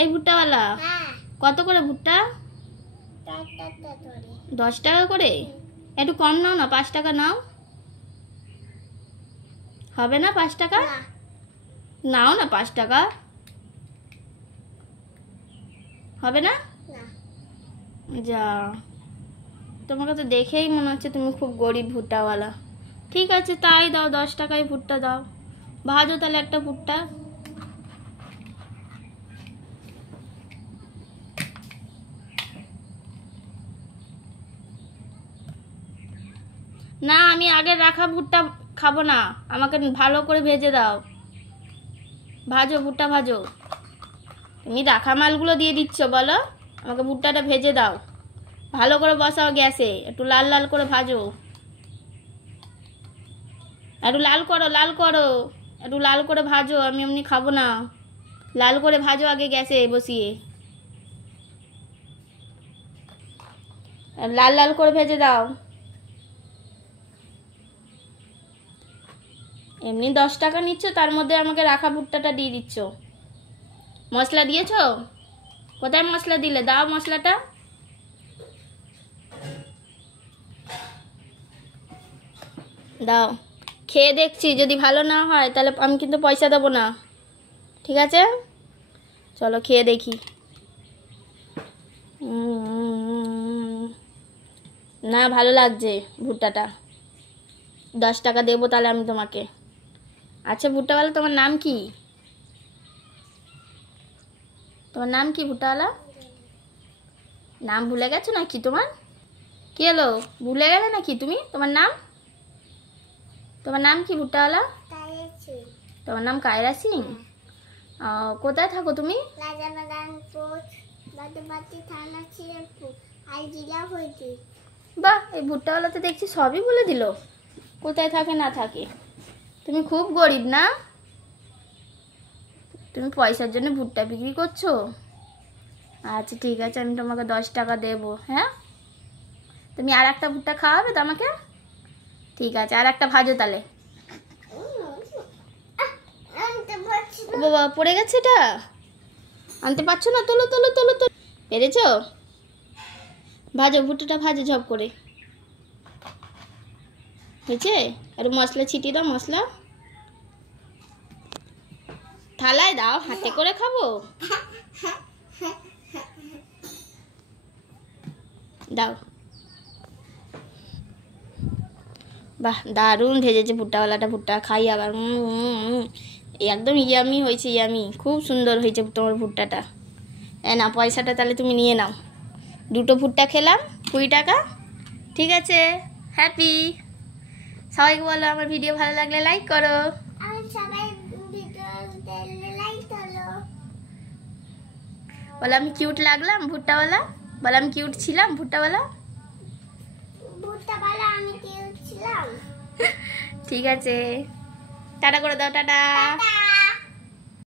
এই ভুট্টাওয়ালা, কত করে ভুট্টা? 10 টাকা করে। একটু কম নাও না, 5 টাকা নাও। হবে না 5 টাকা? নাও না 5 টাকা। হবে না? যা, তোমাকে তো দেখেই মনে হচ্ছে তুমি খুব গরিব ভুট্টাওয়ালা। ঠিক আছে তাই দাও, 10 টাকায় ভুট্টা দাও। ভাজো তাহলে একটা ভুট্টা। না, আমি আগে রাখা ভুট্টা খাবো না, আমাকে ভালো করে ভেজে দাও। ভাজো ভুট্টা ভাজো। তুমি রাখা মালগুলো দিয়ে দিচ্ছ বলো, আমাকে ভুট্টাটা ভেজে দাও। ভালো করে বসাও গ্যাসে, একটু লাল লাল করে ভাজো। একটু লাল করো, লাল করো, একটু লাল করে ভাজো, আমি এমনি খাবো না। লাল করে ভাজো আগে গ্যাসে বসিয়ে, লাল লাল করে ভেজে দাও। এমনি 10 টাকা নিচ্ছ, তার মধ্যে আমাকে রাখা ভুট্টাটা দিয়ে দিচ্ছ। মশলা দিয়েছো? কোথায় মশলা দিলে? দাও মশলাটা। দাও, খেয়ে দেখছি, যদি ভালো না হয় তাহলে আমি কিন্তু পয়সা দেবো না, ঠিক আছে? চলো খেয়ে দেখি। না, ভালো লাগছে ভুট্টাটা। 10 টাকা দেবো তাহলে আমি তোমাকে। আচ্ছা ভুট্টাওয়ালা, তোমার নাম কি? তোমার নাম কি ভুট্টাওয়ালা? নাম ভুলে গেছো নাকি তোমার? কি হলো, ভুলে গেলে নাকি তুমি? তোমার নাম, তোমার নাম কি ভুট্টাওয়ালা? তোমার নাম কায়রা সিং। কোথায় থাকো তুমি? বাহ, এই ভুট্টাওয়ালা তো দেখছি সবই বলে দিল, কোথায় থাকে না থাকে। তুমি খুব গরিব না? তুমি পয়সার জন্য ভুট্টা বিক্রি করছো? আচ্ছা ঠিক আছে, আমি তোমাকে 10 টাকা দেবো। হ্যাঁ, তুমি আর একটা ভুট্টা খাওয়াবে তো আমাকে? ঠিক আছে, আর একটা ভাজো তাহলে। বাবা, পড়ে গেছে এটা, আনতে পারছো না? তোলো তোলো তোলো তোলো। পেরেছ? ভাজো ভুট্টাটা, ভাজো ঝপ করে। হয়েছে? আর মশলা ছিটিয়ে দাও, মশলা থালায় দাও, হাতে করে খাবো। দাও। বাহ, দারুণ ভেজেছে ভুট্টাওয়ালাটা। ভুট্টা খাই আবার। একদম ইয়ামি হয়েছে, ইয়ামি, খুব সুন্দর হয়েছে তোমার ভুট্টাটা। না, পয়সাটা তাহলে তুমি নিয়ে নাও। 2টো ভুট্টা খেলাম, 20 টাকা। ঠিক আছে, হ্যাপি। সবাইকে বলো আমার ভিডিও ভালো লাগলে লাইক করো। বলো আমি কিউট লাগলাম ভুট্টাওয়ালা? বলো আমি কিউট ছিলাম ভুট্টাওয়ালা? আমি কিউট ছিলাম। ঠিক আছে, টাটা করে দাও, টাটা।